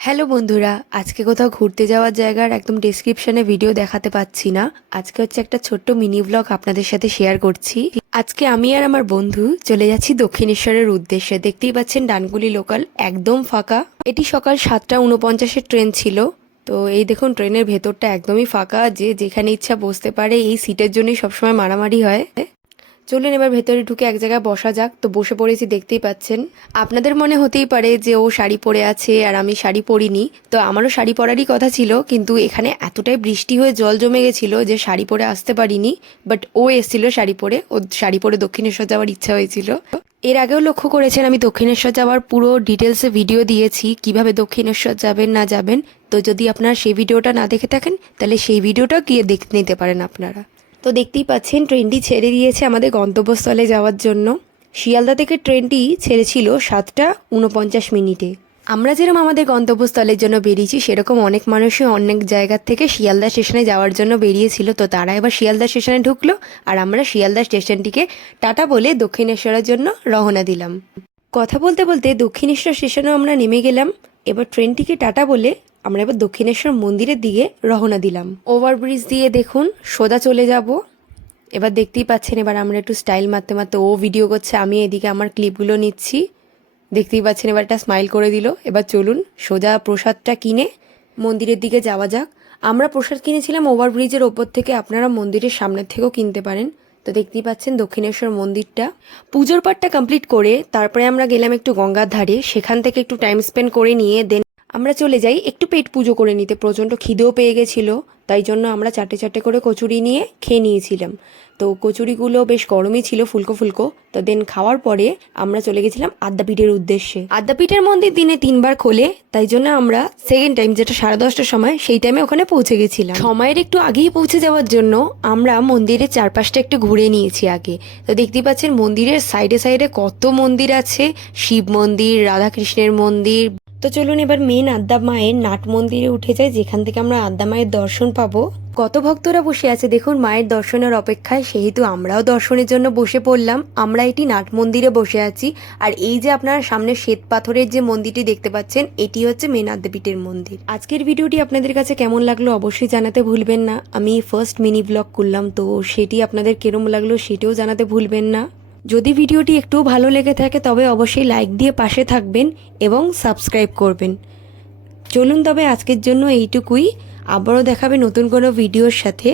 Hello বন্ধুরা, আজকে কোথাও ঘুরতে যাওয়ার জায়গার একদম ডেসক্রিপশনে ভিডিও দেখাতে পাচ্ছি না। আজকে হচ্ছে একটা ছোট্ট মিনি ব্লগ আপনাদের সাথে শেয়ার করছি। আজকে আমি আর আমার বন্ধু চলে যাচ্ছি দক্ষিণেশ্বরের উদ্দেশ্যে। দেখতেই পাচ্ছেন ডানকুনি লোকাল একদম ফাঁকা। এটি সকাল 7:49-এর ট্রেন ছিল। তো এই দেখুন ট্রেনের ভেতরটা একদমই ফাঁকা, যে যেখানে ইচ্ছা বসতে পারে। এই সিটের জন্যই সবসময় মারামারি হয়। চলুন এবার ভেতরে ঢুকে এক জায়গায় বসা যাক। তো বসে পড়েছি, দেখতেই পাচ্ছেন। আপনাদের মনে হতেই পারে যে ও শাড়ি পরে আছে আর আমি শাড়ি পরিনি। তো আমারও শাড়ি পরারই কথা ছিল, কিন্তু এখানে এতটাই বৃষ্টি হয়ে জল জমে গেছিল যে শাড়ি পরে আসতে পারিনি। বাট ও এসেছিল শাড়ি পরে, ও শাড়ি পরে দক্ষিণেশ্বর যাওয়ার ইচ্ছা হয়েছিল। এর আগেও লক্ষ্য করেছেন আমি দক্ষিণেশ্বর যাওয়ার পুরো ডিটেলসে ভিডিও দিয়েছি, কিভাবে দক্ষিণেশ্বর যাবেন না যাবেন। তো যদি আপনারা সেই ভিডিওটা না দেখে থাকেন তাহলে সেই ভিডিওটা গিয়ে দেখে নিতে পারেন আপনারা। তো দেখতেই পাচ্ছেন ট্রেনটি ছেড়ে দিয়েছে আমাদের গন্তব্যস্থলে যাওয়ার জন্য। শিয়ালদা থেকে ট্রেনটি ছেড়েছিল 7:49। আমরা যেরকম আমাদের গন্তব্যস্থলের জন্য বেরিয়েছি, সেরকম অনেক মানুষই অনেক জায়গার থেকে শিয়ালদা স্টেশনে যাওয়ার জন্য বেরিয়েছিল। তো তারা এবার শিয়ালদা স্টেশনে ঢুকলো, আর আমরা শিয়ালদা স্টেশনটিকে টাটা বলে দক্ষিণেশ্বরের জন্য রওনা দিলাম। কথা বলতে বলতে দক্ষিণেশ্বর স্টেশনেও আমরা নেমে গেলাম। এবার ট্রেনটিকে টাটা বলে আমরা এবার দক্ষিণেশ্বর মন্দিরের দিকে রওনা দিলাম। ওভারব্রিজ দিয়ে দেখুন সোজা চলে যাব। এবার দেখতেই পাচ্ছেন, এবার আমরা একটু স্টাইল মারতে মারতে, ও ভিডিও করছে, আমি এদিকে আমার ক্লিপগুলো নিচ্ছি। দেখতেই পাচ্ছেন এবার একটা স্মাইল করে দিল। এবার চলুন সোজা প্রসাদটা কিনে মন্দিরের দিকে যাওয়া যাক। আমরা প্রসাদ কিনেছিলাম ওভারব্রিজের ওপর থেকে, আপনারা মন্দিরের সামনের থেকেও কিনতে পারেন। তো দেখতেই পাচ্ছেন দক্ষিণেশ্বর মন্দিরটা। পুজোর পাঠটা কমপ্লিট করে তারপরে আমরা গেলাম একটু গঙ্গার ধারে, সেখান থেকে একটু টাইম স্পেন্ড করে নিয়ে দেন আমরা চলে যাই একটু পেট পুজো করে নিতে। প্রচণ্ড খিদেও পেয়ে গেছিলো, তাই জন্য আমরা চারটে চারটে করে কচুরি নিয়ে খেয়ে নিয়েছিলাম। তো কচুরিগুলো বেশ গরমই ছিল, ফুলকো ফুলকো। তো দেন খাওয়ার পরে আমরা চলে গেছিলাম আদ্যাপীঠের উদ্দেশ্যে। আদ্যাপীঠের মন্দির দিনে 3বার খোলে, তাই জন্য আমরা সেকেন্ড টাইম, যেটা 10:30টার সময়, সেই টাইমে ওখানে পৌঁছে গেছিলাম। সময়ের একটু আগেই পৌঁছে যাওয়ার জন্য আমরা মন্দিরের চারপাশটা একটু ঘুরে নিয়েছি আগে। তো দেখতেই পাচ্ছেন মন্দিরের সাইডে সাইডে কত মন্দির আছে, শিব মন্দির, রাধাকৃষ্ণের মন্দির। তো চলুন এবার মেন আদ্যা মায়ের নাট মন্দিরে উঠে যাই, যেখান থেকে আমরা আদ্যা মায়ের দর্শন পাবো। কত ভক্তরা বসে আছে দেখুন মায়ের দর্শনের অপেক্ষায়, সেহেতু আমরাও দর্শনের জন্য বসে পড়লাম। আমরা এটি নাট মন্দিরে বসে আছি, আর এই যে আপনারা সামনে শ্বেত পাথরের যে মন্দিরটি দেখতে পাচ্ছেন, এটি হচ্ছে মেন আদ্যাপীঠের মন্দির। আজকের ভিডিওটি আপনাদের কাছে কেমন লাগলো অবশ্যই জানাতে ভুলবেন না। আমি ফার্স্ট মিনি ব্লগ করলাম, তো সেটি আপনাদের কেরম লাগলো সেটিও জানাতে ভুলবেন না। যদি ভিডিওটি একটু ভালো লেগে থাকে তবে অবশ্যই লাইক দিয়ে পাশে থাকবেন এবং সাবস্ক্রাইব করবেন। চলুন তবে আজকের জন্য এইটুকুই, আবারও দেখাবে নতুন কোনো ভিডিওর সাথে।